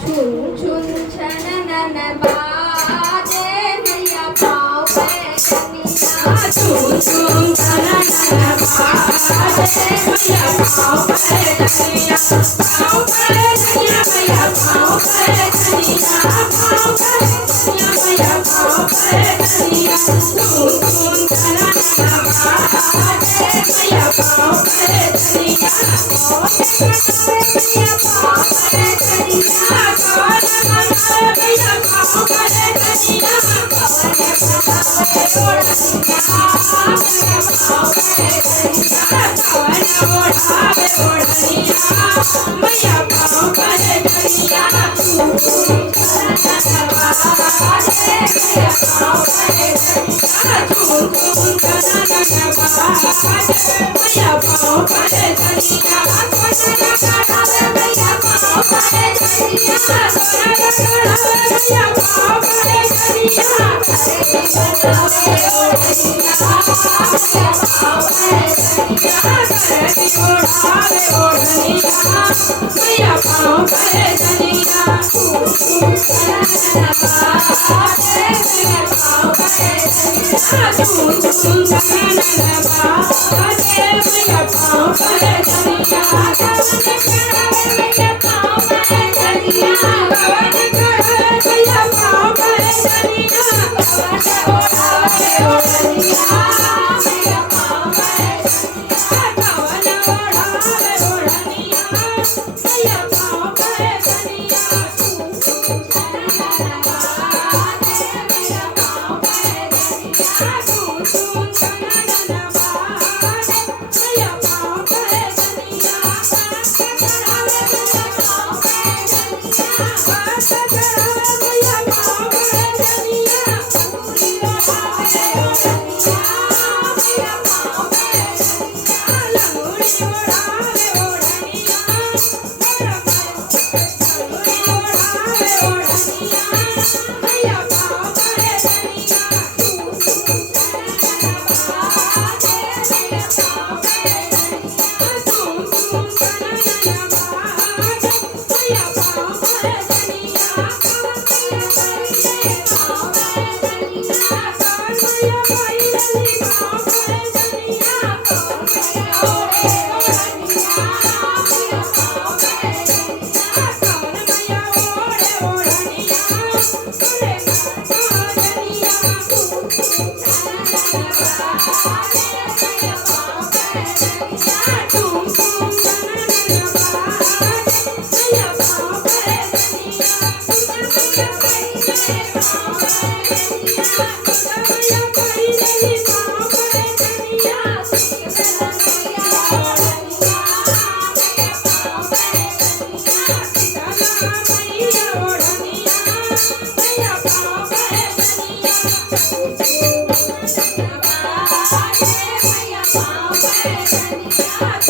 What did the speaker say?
छुन छुन छननन बाजे मैया पाँव पे कनिया छुन छुन छननन बाजे मैया पाँव पे कनिया पाँव पे कनिया मैया पाँव पे कनिया पाँव पे कनिया मैया पाँव पे कनिया छुन छुन छननन बाजे मैया पाँव पे कनिया मैया पाँव पे कनिया कौन मनावे मैया पाँव पे कनिया कौन मनावे ओढ़निया मैया पाँव पे कनिया कौन ओढ़ावे ओढ़निया मैया पाँव पे कनिया बाजे मैया पाँव पे कनिया झूम झूम कनन बाजे मैया पाँव पे कनिया कोना चढ़ावे मैया पाँव पे कनिया कोना चढ़ावे मैया पाँव पे कनिया अरे बनावे ओढ़निया मैया पाँव पे कनिया अरे ओढ़ावे ओढ़निया मैया पाँव पे कनिया बाजे मैया पाँव पे कनिया झूम झूम कनन बाजे मैया पाँव पे कनिया कवन चढ़ावे मैया पाँव पे कनिया कवन चढ़ावे मैया पाँव पे कनिया कवन ओढ़ावे ओढ़निया मैया पाँव पे कनिया कवन ओढ़ावे ओढ़निया मैया पाँव पे कनिया बाजे मैया पाँव पे कनिया झूम झूम कनन बाजे मैया पाँव पे कनिया चढ़ावे मैया पाँव पे कनिया चढ़ावे मैया पाँव पे कनिया पूरी ओढ़ावे ओढ़निया मैया पाँव पे कनिया लंगूरी ओढ़ावे ओढ़निया मैया पाँव पे लंगूरी ओढ़ावे ओढ़निया मैया पाँव पे कनिया बाजे मैया पाँव पे कनिया झूम झूम कनन बाजे मैया पाँव पे कनिया कवन मैया करिए पाँव पे कनिया कवन मैया कइली पाँव पे कनिया कवन मैया ओढ़े ओढ़निया मैया पाँव पे कनिया कवन मैया ओढ़े ओढ़निया बोले कनिया बाजे मैया पाँव पे कनिया झूम झूम कनन बाजे मैया पाँव पे कनिया मैया कइले पाँव पे कनिया मैया कइले पाँव पे कनिया मैया ओढ़निया मैया पाँव पे कनिया सीता मैया ओढ़निया मैया पाँव पे कनिया बाजे मैया पाँव पे कनिया